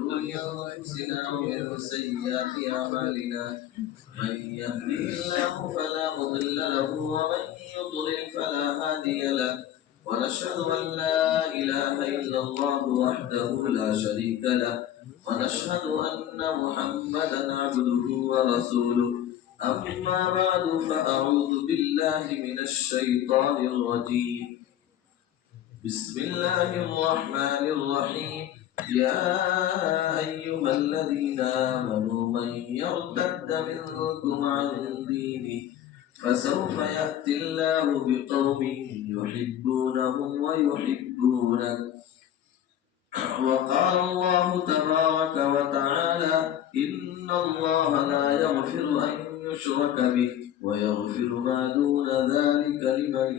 شرور أنفسنا ومن سيئات أعمالنا من يهده الله فلا مضل له ومن يضلل فلا هادي له ونشهد أن لا إله إلا الله وحده لا شريك له ونشهد أن محمدا عبده ورسوله أما بعد فأعوذ بالله من الشيطان الرجيم بسم الله الرحمن الرحيم يا أيها الذين آمنوا من يرتد منكم عن دينه فسوف يأتي الله بقوم يحبونهم ويحبونه وقال الله تبارك وتعالى إن الله لا يغفر أن يشرك به ويغفر ما دون ذلك لمن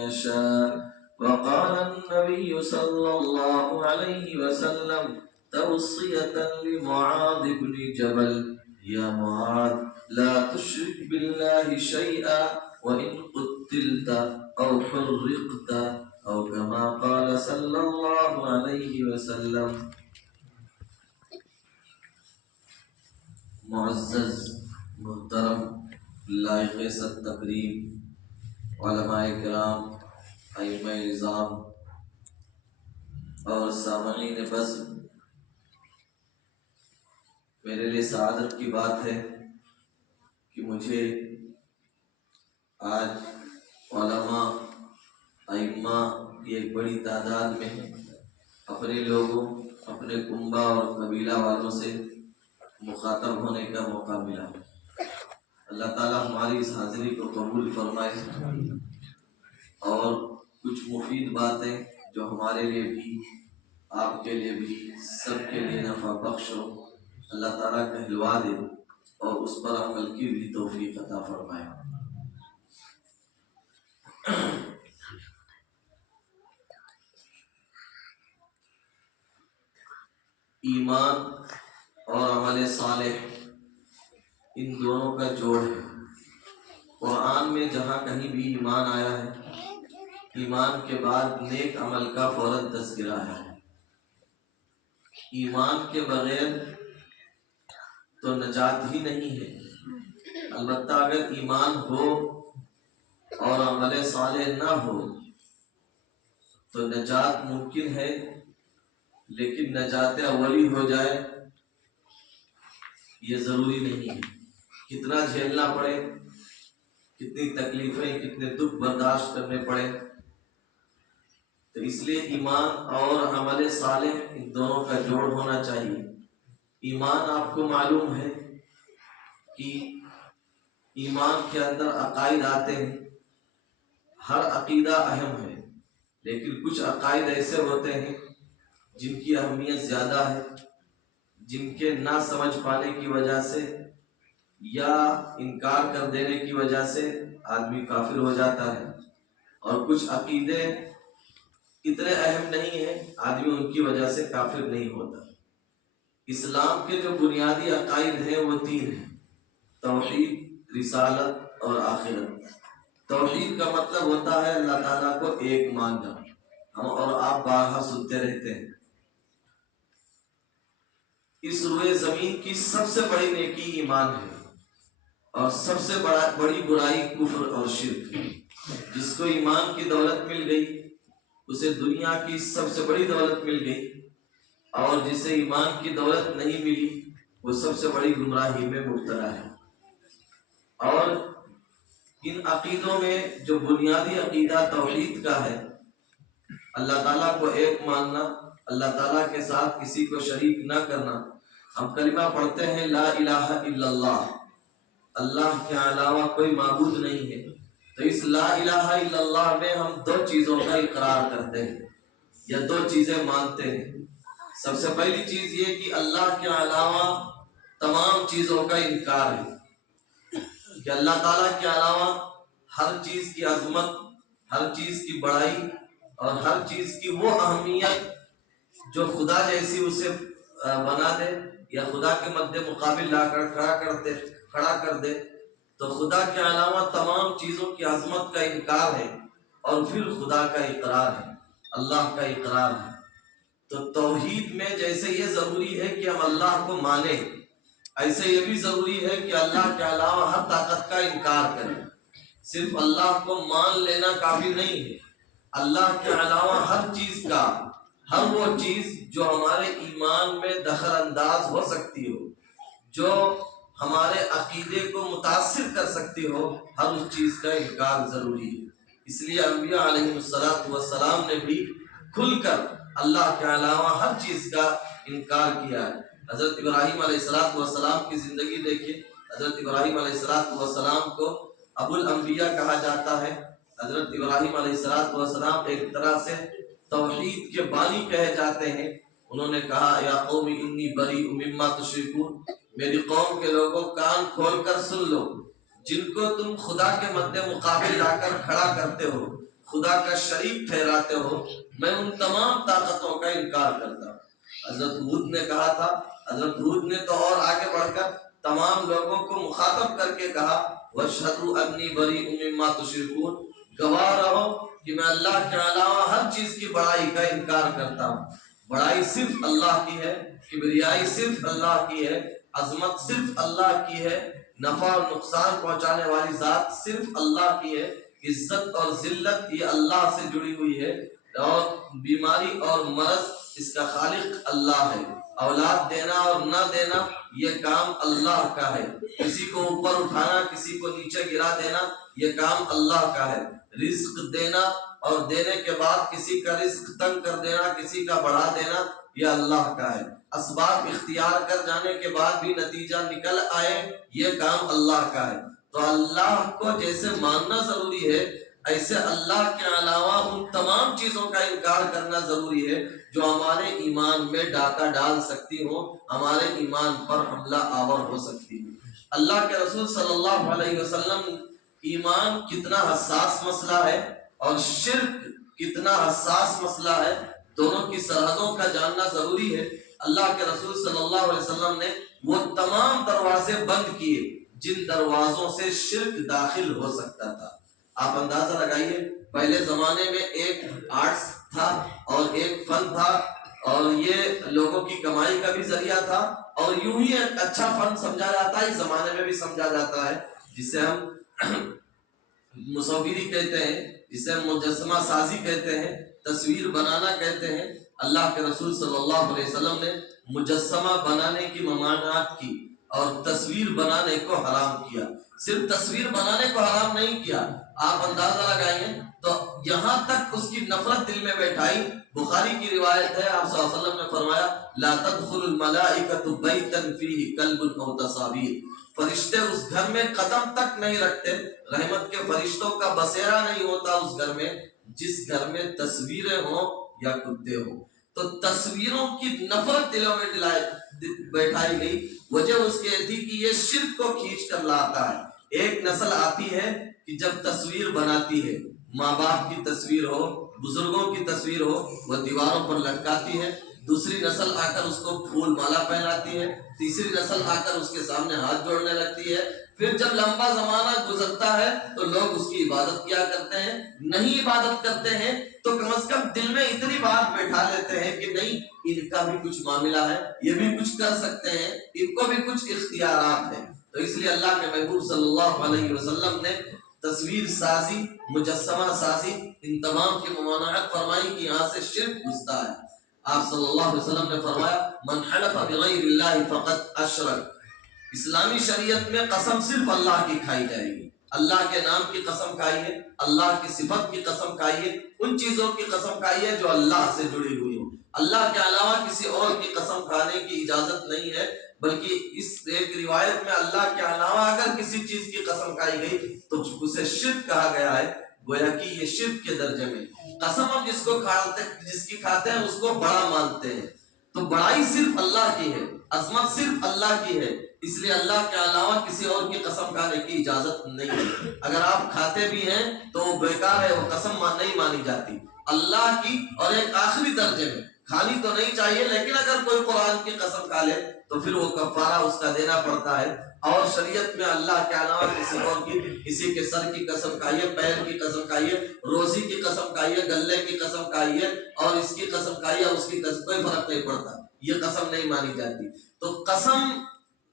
يشاء وقال النبي صلى الله عليه وسلم توصية لمعاذ بن جبل يا معاذ لا تشرك بالله شيئا وإن قتلت أو حرقت أو كما قال صلى الله عليه وسلم. معزز محترم لائق عزت تکریم علماء کرام ائمہ نظام اور سامعین بزم، میرے لیے سعادت کی بات ہے کہ مجھے آج علماء ائمہ کی ایک بڑی تعداد میں اپنے لوگوں، اپنے کنبہ اور قبیلہ والوں سے مخاطب ہونے کا موقع ملا. اللہ تعالیٰ ہماری اس حاضری کو قبول فرمائے اور کچھ مفید باتیں جو ہمارے لیے بھی، آپ کے لیے بھی، سب کے لیے نفع بخش ہو، اللہ تعالیٰ کہلوا دے اور اس پر عمل کی بھی توفیق عطا فرمائے. ایمان اور عمل صالح ان دونوں کا جوڑ ہے. قرآن میں جہاں کہیں بھی ایمان آیا ہے، ایمان کے بعد نیک عمل کا فوراً تذکرہ ہے. ایمان کے بغیر تو نجات ہی نہیں ہے. البتہ اگر ایمان ہو اور عمل صالح نہ ہو تو نجات ممکن ہے، لیکن نجات اولی ہو جائے یہ ضروری نہیں ہے. کتنا جھیلنا پڑے، کتنی تکلیفیں، کتنے دکھ برداشت کرنے پڑے. تو اس لیے ایمان اور عمل صالح ان دونوں کا جوڑ ہونا چاہیے. ایمان آپ کو معلوم ہے کہ ایمان کے اندر عقائد آتے ہیں. ہر عقیدہ اہم ہے، لیکن کچھ عقائد ایسے ہوتے ہیں جن کی اہمیت زیادہ ہے، جن کے نہ سمجھ پانے کی وجہ سے یا انکار کر دینے کی وجہ سے آدمی کافر ہو جاتا ہے. اور کچھ عقیدے اتنے اہم نہیں ہیں، آدمی ان کی وجہ سے کافر نہیں ہوتا. اسلام کے جو بنیادی عقائد ہیں وہ تین ہیں: توحید، رسالت اور آخرت. توحید کا مطلب ہوتا ہے اللہ تعالیٰ کو ایک ماننا. ہم اور آپ بارہا سنتے رہتے ہیں اس روئے زمین کی سب سے بڑی نیکی ایمان ہے اور سب سے بڑی برائی کفر اور شرک ہے. جس کو ایمان کی دولت مل گئی اسے دنیا کی سب سے بڑی دولت مل گئی، اور جسے ایمان کی دولت نہیں ملی وہ سب سے بڑی گمراہی میں مبتلا ہے. اور ان عقیدوں میں جو بنیادی عقیدہ توحید کا ہے، اللہ تعالیٰ کو ایک ماننا، اللہ تعالیٰ کے ساتھ کسی کو شریک نہ کرنا. ہم کلمہ پڑھتے ہیں لا الہ الا اللہ، اللہ کے علاوہ کوئی معبود نہیں ہے. تو اس لا الہ الا اللہ میں ہم دو چیزوں کا اقرار کرتے ہیں یا دو چیزیں مانتے ہیں. سب سے پہلی چیز یہ کہ اللہ کے علاوہ تمام چیزوں کا انکار ہے، کہ اللہ تعالیٰ کے علاوہ ہر چیز کی عظمت، ہر چیز کی بڑائی اور ہر چیز کی وہ اہمیت جو خدا جیسی اسے بنا دے یا خدا کے مد مقابل لا کر کھڑا کر دے، تو خدا کے علاوہ تمام چیزوں کی عظمت کا انکار ہے اور پھر خدا کا اقرار ہے، اللہ کا اقرار ہے. تو تو توحید میں جیسے یہ ضروری ہے کہ ہم اللہ کو مانیں، ایسے یہ بھی ضروری ہے کہ اللہ کے علاوہ ہر طاقت کا انکار کریں۔ صرف اللہ کو مان لینا کافی نہیں ہے، اللہ کے علاوہ ہر چیز کا، ہر وہ چیز جو ہمارے ایمان میں دخل انداز ہو سکتی ہو، جو ہمارے عقیدے کو متاثر کر سکتی ہو، ہر اس چیز کا انکار ضروری ہے۔ اس لیے انبیاء علیہ السلام نے بھی کھل کر اللہ کے علاوہ ہر چیز کا انکار کیا ہے۔ حضرت ابراہیم علیہ السلام کی زندگی دیکھیے، حضرت ابراہیم علیہ السلام کو ابو الانبیاء کہا جاتا ہے۔ حضرت ابراہیم علیہ السلام ایک طرح سے توحید کے بانی کہے جاتے ہیں۔ انہوں نے کہا یا قوم انی بریء مما تشرکون، میری قوم کے لوگوں کان کھول کر سن لو، جن کو تم خدا کے مد مقابل لا کر کھڑا کرتے ہو، خدا کا شریک ٹھہراتے ہو، میں ان تمام طاقتوں کا انکار کرتا ہوں۔ حضرت ہود نے کہا تھا، حضرت ہود نے تو اور آگے بڑھ کر تمام لوگوں کو مخاطب کر کے کہا وَاشْهَدُوا أَنِّي بَرِيءٌ مِّمَّا تُشْرِكُونَ، گواہ رہو کہ میں اللہ کے علاوہ ہر چیز کی بڑائی کا انکار کرتا ہوں۔ بڑائی صرف اللہ کی ہے، کبریائی صرف اللہ کی ہے، عظمت صرف اللہ کی ہے، نفع اور نقصان پہنچانے والی ذات صرف اللہ کی ہے، عزت اور ذلت یہ اللہ سے جڑی ہوئی ہے، اور بیماری اور مرض اس کا خالق اللہ ہے، اولاد دینا اور نہ دینا یہ کام اللہ کا ہے، کسی کو اوپر اٹھانا کسی کو نیچے گرا دینا یہ کام اللہ کا ہے، رزق دینا اور دینے کے بعد کسی کا رزق تنگ کر دینا کسی کا بڑھا دینا یہ اللہ کا ہے، اسباب اختیار کر جانے کے بعد بھی نتیجہ نکل آئے یہ کام اللہ کا ہے۔ تو اللہ کو جیسے ماننا ضروری ہے، ایسے اللہ کے علاوہ ان تمام چیزوں کا انکار کرنا ضروری ہے جو ہمارے ایمان میں ڈاکہ ڈال سکتی ہو، ہمارے ایمان پر حملہ آور ہو سکتی ہو۔ اللہ کے رسول صلی اللہ علیہ وسلم ایمان کتنا حساس مسئلہ ہے اور شرک کتنا حساس مسئلہ ہے، دونوں کی سرحدوں کا جاننا ضروری ہے۔ اللہ کے رسول صلی اللہ علیہ وسلم نے وہ تمام دروازے بند کیے جن دروازوں سے شرک داخل ہو سکتا تھا۔ آپ اندازہ لگائیے، پہلے زمانے میں ایک آرٹس تھا اور ایک فن تھا، اور یہ لوگوں کی کمائی کا بھی ذریعہ تھا، اور یوں ہی ایک اچھا فن سمجھا جاتا ہے، اس زمانے میں بھی سمجھا جاتا ہے، جسے ہم مصوری کہتے ہیں، جسے مجسمہ سازی کہتے ہیں، تصویر بنانا کہتے ہیں۔ اللہ کے رسول صلی اللہ علیہ وسلم نے مجسمہ بنانے کی ممانعت کی اور تصویر بنانے کو حرام کیا۔ صرف تصویر بنانے کو حرام نہیں کیا، آپ اندازہ لگائیے تو یہاں تک اس کی نفرت دل میں بیٹھائی۔ بخاری کی روایت ہے، آپ صلی اللہ علیہ وسلم نے فرمایا لا تدخل الملائکۃ بیتا فیہ کلب او تصاویر، فرشتے اس گھر میں قدم تک نہیں رکھتے، رحمت کے فرشتوں کا بسیرا نہیں ہوتا اس گھر میں جس گھر میں تصویریں ہوں یا کتے ہوں۔ تو تصویروں کی نفرت دلوں میں بیٹھائی گئی، وجہ اس کے تھی کہ یہ شرک کو کھینچ کر لاتا ہے۔ ایک نسل آتی ہے کہ جب تصویر بناتی ہے، ماں باپ کی تصویر ہو، بزرگوں کی تصویر ہو، وہ دیواروں پر لٹکاتی ہے، دوسری نسل آ کر اس کو پھول مالا پہناتی ہے، تیسری نسل آ کر اس کے سامنے ہاتھ جوڑنے لگتی ہے۔ پھر جب لمبا زمانہ گزرتا ہے تو لوگ اس کی عبادت کیا کرتے ہیں، نہیں عبادت کرتے ہیں تو کم از کم دل میں اتنی بات بیٹھا لیتے ہیں کہ نہیں ان کا بھی کچھ معاملہ ہے، یہ بھی کچھ کر سکتے ہیں، ان کو بھی کچھ اختیارات ہیں۔ تو اس لیے اللہ کے محبوب صلی اللہ علیہ وسلم نے تصویر سازی، مجسمہ سازی، ان تمام کی ممانعت فرمائی کہ یہاں سے شرک گھستا ہے۔ آپ صلی اللہ علیہ وسلم نے فرمایا من حلف بغیر اللہ فقد اشرک، اسلامی شریعت میں قسم صرف اللہ کی کھائی جائے گی، اللہ کے نام کی قسم کھائیے، اللہ کی صفت کی قسم کھائیے، ان چیزوں کی قسم کھائیے جو اللہ سے جڑی ہوئی ہوں۔ اللہ کے علاوہ کسی اور کی قسم کھانے کی اجازت نہیں ہے، بلکہ اس ایک روایت میں اللہ کے علاوہ اگر کسی چیز کی قسم کھائی گئی تو اسے شرک کہا گیا ہے، گویا کہ یہ شرک کے درجے میں۔ قسم ہم جس کی کھاتے ہیں اس کو بڑا مانتے ہیں، تو بڑائی صرف اللہ کی ہے، عظمت صرف اللہ کی ہے، اس لیے اللہ کے علاوہ کسی اور کی قسم کھانے کی اجازت نہیں ہے۔ اگر آپ کھاتے بھی ہیں تو وہ بیکار ہے، وہ قسم نہیں مانی جاتی اللہ کی۔ اور ایک آخری درجے میں کھانی تو نہیں چاہیے، لیکن اگر کوئی قرآن کی قسم کھا لے تو پھر وہ کفارہ اس کا دینا پڑتا ہے۔ اور شریعت میں اللہ کے علاوہ کسی اور کی، کسی کے سر کی قسم کھائیے، پیر کی قسم کھائیے، روزی کی قسم کھائیے، گلے کی قسم کھائیے، اور اس کی قسم کھائیے، اس کی قسم، کوئی فرق نہیں پڑتا، یہ قسم نہیں مانی جاتی۔ تو قسم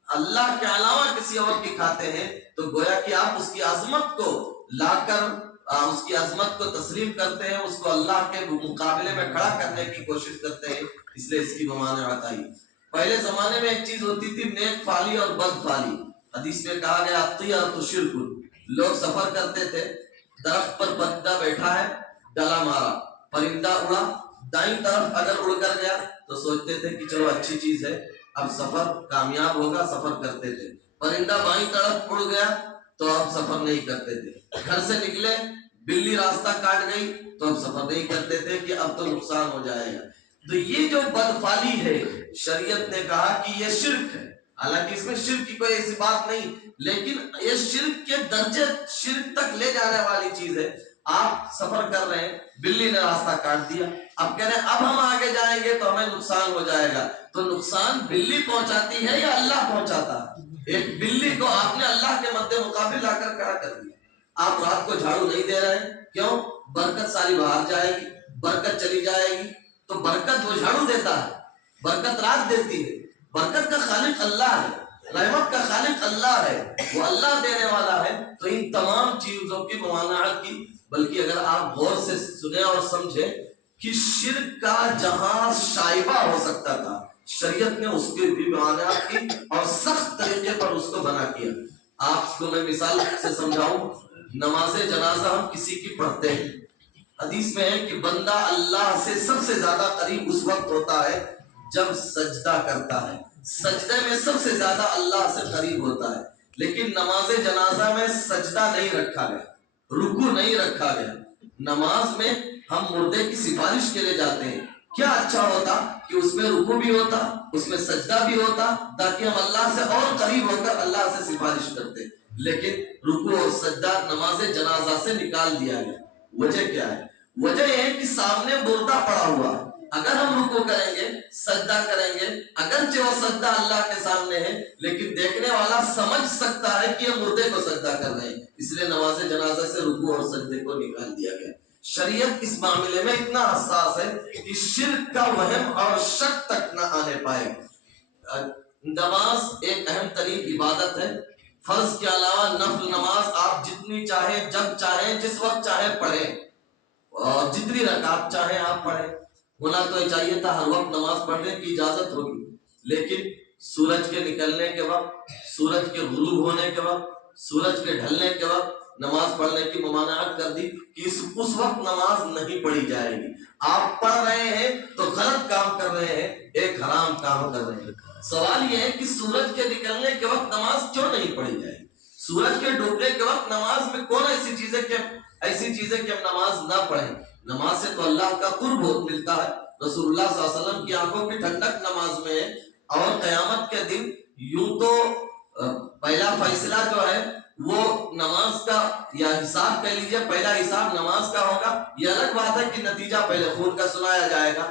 اللہ کے علاوہ کسی اور کی کھاتے ہیں تو گویا کہ آپ اس کی عظمت کو لا کر، اس کی عظمت کو تسلیم کرتے ہیں، اس کو اللہ کے مقابلے میں کھڑا کرنے کی کوشش کرتے ہیں، اس لیے اس کی ممانعت آئی۔ پہلے زمانے میں ایک چیز ہوتی تھی، نیک فالی اور بد فالی۔ حدیث میں کہا گیا الطیرۃ شرک، لوگ سفر کرتے تھے، درخت پر پرندہ بیٹھا ہے، ڈلا مارا، پرندہ اڑا، دائیں طرف اگر اڑ کر گیا تو سوچتے تھے کہ چلو اچھی چیز ہے، اب سفر کامیاب ہوگا، سفر کرتے تھے۔ پرندہ بائیں طرف اڑ گیا تو اب سفر نہیں کرتے تھے۔ گھر سے نکلے، بلی راستہ کاٹ گئی تو اب سفر نہیں کرتے تھے کہ اب تو نقصان ہو جائے گا۔ تو یہ جو بدفالی ہے، شریعت نے کہا کہ یہ شرک ہے، حالانکہ اس میں شرک کی کوئی ایسی بات نہیں، لیکن یہ شرک کے درجے، شرک تک لے جانے والی چیز ہے۔ آپ سفر کر رہے ہیں، بلی نے راستہ کاٹ دیا، اب کہہ رہے ہیں اب ہم آگے جائیں گے تو ہمیں نقصان ہو جائے گا، تو نقصان بلی پہنچاتی ہے یا اللہ پہنچاتا ہے؟ ایک بلی کو آپ نے اللہ کے مد مقابل لا کر کھڑا کر دیا۔ آپ رات کو جھاڑو نہیں دے رہے ہیں، کیوں؟ برکت ساری باہر جائے گی، برکت چلی جائے گی، تو برکت وہ جھاڑو دیتا ہے، برکت رات دیتی ہے۔ برکت کا خالق اللہ ہے، رحمت کا خالق اللہ ہے، وہ اللہ دینے والا ہے۔ تو ان تمام چیزوں کی ممانعت کی، بلکہ اگر آپ غور سے سنیں اور سمجھیں کہ شرک کا جہاں شائبہ ہو سکتا تھا، شریعت نے اس کی بھی ممانعت کی اور سخت طریقے پر اس کو بنا کیا۔ آپ کو میں مثال سے سمجھاؤں، نماز جنازہ ہم کسی کی پڑھتے ہیں، حدیث میں ہے کہ بندہ اللہ سے سب سے زیادہ قریب اس وقت ہوتا ہے جب سجدہ کرتا ہے، سجدے میں سب سے زیادہ اللہ سے قریب ہوتا ہے۔ لیکن نماز جنازہ میں سجدہ نہیں رکھا گیا، رکوع نہیں رکھا گیا۔ نماز میں ہم مردے کی سفارش کے لیے جاتے ہیں، کیا اچھا ہوتا کہ اس میں رکوع بھی ہوتا، اس میں سجدہ بھی ہوتا، تاکہ ہم اللہ سے اور قریب ہو کر اللہ سے سفارش کرتے۔ لیکن رکوع اور سجدہ نماز جنازہ سے نکال دیا گیا۔ وجہ کیا ہے؟ وجہ یہ ہے کہ سامنے مردہ پڑا ہوا ہے، اگر ہم رکوع کریں گے، سجدہ کریں گے، اگرچہ وہ سجدہ اللہ کے سامنے ہے، لیکن دیکھنے والا سمجھ سکتا ہے کہ یہ مردے کو سجدہ کر رہے ہیں، اس لیے نماز جنازہ سے رکوع اور سجدے کو نکال دیا گیا۔ شریعت اس معاملے میں اتنا حساس ہے کہ شرک کا وہم اور شک تک نہ آنے پائے۔ نماز ایک اہم ترین عبادت ہے، فرض کے علاوہ نفل نماز آپ جتنی چاہیں، جب چاہیں، جس وقت چاہیں پڑھیں، اور جتنی رکعت چاہیں آپ پڑھیں۔ ہونا تو چاہیے تھا ہر وقت نماز پڑھنے کی اجازت ہوگی، لیکن سورج کے نکلنے کے وقت، سورج کے غروب ہونے کے وقت، سورج کے ڈھلنے کے وقت نماز پڑھنے کی ممانعت کر دی کہ اس وقت نماز نہیں پڑھی جائے گی۔ آپ پڑھ رہے ہیں تو غلط کام کر رہے ہیں، ایک حرام کام کر رہے ہیں۔ سوال یہ ہے کہ سورج کے نکلنے کے وقت نماز کیوں نہیں پڑھی جائے گی؟ سورج کے ڈوبنے کے وقت نماز میں کون ایسی چیزیں کہ ہم نماز نہ پڑھیں؟ نماز سے تو اللہ کا قرب ملتا ہے، رسول اللہ صلی اللہ علیہ وسلم کی آنکھوں کی ٹھنڈک نماز میں ہے۔ اور قیامت کے دن یوں تو پہلا فیصلہ جو ہے وہ نماز کا، یا حساب کہہ لیجیے، پہلا حساب نماز کا ہوگا۔ یہ الگ بات ہے کہ نتیجہ پہلے خون کا سنایا جائے گا،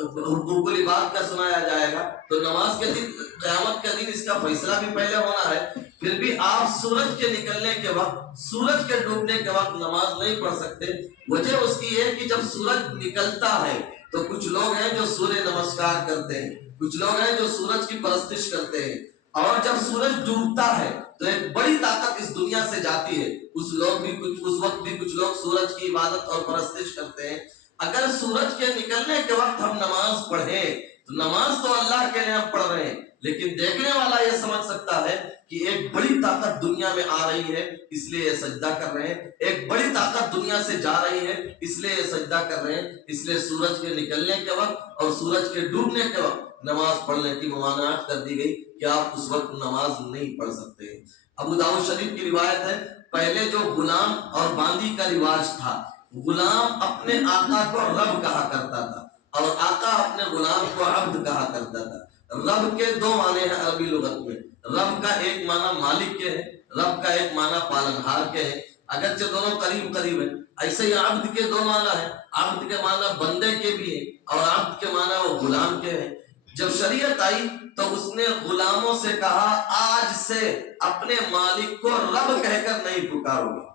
حقوق العباد کا سنایا جائے گا، تو نماز کے دن، قیامت کے دن اس کا فیصلہ بھی پہلے ہونا ہے۔ پھر بھی آپ سورج کے نکلنے کے وقت، سورج کے ڈوبنے کے وقت نماز نہیں پڑھ سکتے۔ وجہ اس کی ہے کہ جب سورج نکلتا ہے تو کچھ لوگ ہیں جو سورج نمسکار کرتے ہیں، کچھ لوگ ہیں جو سورج کی پرستش کرتے ہیں، اور جب سورج ڈوبتا ہے تو ایک بڑی طاقت اس دنیا سے جاتی ہے، اس وقت بھی کچھ لوگ سورج کی عبادت اور پرستش کرتے ہیں۔ اگر سورج کے نکلنے کے وقت ہم نماز پڑھیں تو نماز تو اللہ کے لیے ہم پڑھ رہے ہیں، لیکن دیکھنے والا یہ سمجھ سکتا ہے کہ ایک بڑی طاقت دنیا میں آ رہی ہے، اس لیے یہ سجدہ کر رہے ہیں، ایک بڑی طاقت دنیا سے جا رہی ہے، اس لیے یہ سجدہ کر رہے ہیں۔ اس لیے سورج کے نکلنے کے وقت اور سورج کے ڈوبنے کے وقت نماز پڑھنے کی ممانعت کر دی گئی کہ آپ اس وقت نماز نہیں پڑھ سکتے ہیں۔ ابو داؤد شریف کی روایت ہے، پہلے جو غلام اور باندی کا رواج تھا، غلام اپنے آقا کو رب کہا کرتا تھا اور آقا اپنے غلام کو عبد کہا کرتا تھا۔ رب کے دو معنی ہیں عربی لغت میں، رب کا ایک معنی مالک کے ہے، رب کا ایک معنی پالنہار کے ہے۔ اگرچہ دونوں قریب قریب ہیں. ایسے ہی عبد کے دو معنی ہیں. عبد کے معنی بندے کے بھی ہیں اور عبد کے معنی وہ غلام کے ہیں. جب شریعت آئی تو اس نے غلاموں سے کہا آج سے اپنے مالک کو رب کہہ کر نہیں پکارو گے.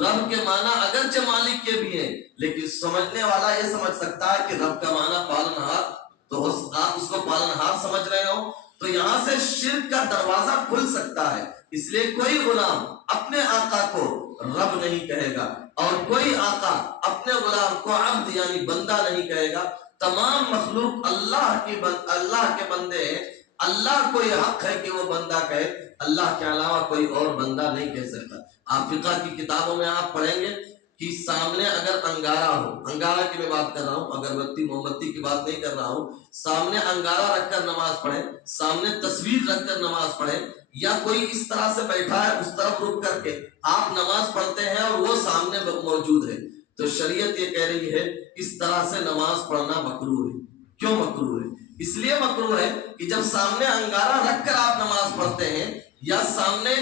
رب کے معنی اگرچہ مالک کے بھی ہیں لیکن سمجھنے والا یہ سمجھ سکتا ہے کہ رب کا معنی پالنہار، تو آپ اس کو پالنہار سمجھ رہے ہو تو یہاں سے شرک کا دروازہ کھل سکتا ہے. اس لیے کوئی غلام اپنے آقا کو رب نہیں کہے گا اور کوئی آقا اپنے غلام کو عبد یعنی بندہ نہیں کہے گا. تمام مخلوق اللہ کے بندے ہیں. اللہ کو یہ حق ہے کہ وہ بندہ کہے، اللہ کے علاوہ کوئی اور بندہ نہیں کہہ سکتا. آپ فقہ کی کتابوں میں آپ پڑھیں گے کہ سامنے اگر انگارہ ہو، انگارہ کی میں بات کر رہا ہوں، اگربتی موم بتی کی بات نہیں کر رہا ہوں، سامنے انگارہ رکھ کر نماز پڑھیں، سامنے تصویر رکھ کر نماز پڑھیں، یا کوئی اس طرح سے بیٹھا ہے اس طرف رک کر کے آپ نماز پڑھتے ہیں اور وہ سامنے موجود ہے، تو شریعت یہ کہہ رہی ہے اس طرح سے نماز پڑھنا مکروہ ہے. کیوں مکروہ ہے؟ اس لیے مکروہ ہے کہ جب سامنے انگارہ رکھ کر آپ نماز پڑھتے ہیں یا سامنے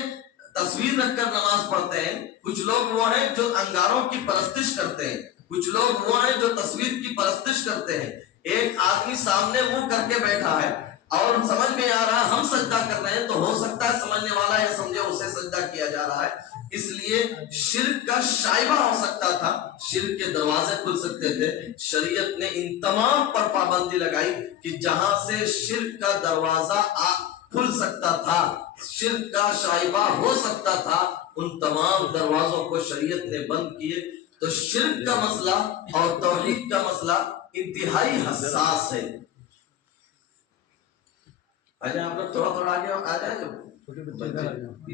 تصویر رکھ کر نماز پڑھتے ہیں، کچھ لوگ وہ ہیں جو انگاروں کی پرستش کرتے ہیں، کچھ لوگ وہ ہیں جو تصویر کی پرستش کرتے ہیں. ایک آدمی سامنے منہ کر کے بیٹھا ہے اور سمجھ میں آ رہا ہے ہم سجدہ کر رہے ہیں تو ہو سکتا ہے سمجھنے والا یہ سمجھے اسے سجدہ کیا جا رہا ہے. اس لیے شرک کا شائبہ ہو سکتا تھا، شرک کے دروازے کھل سکتے تھے. شریعت نے ان تمام پر پابندی لگائی کہ جہاں سے شرک کا دروازہ کھل سکتا تھا، شرک کا شائبہ ہو سکتا تھا، ان تمام دروازوں کو شریعت نے بند کیے. تو شرک کا مسئلہ اور توحید کا مسئلہ انتہائی حساس ہے. اچھا آپ لوگ تھوڑا آگے آ جائیں.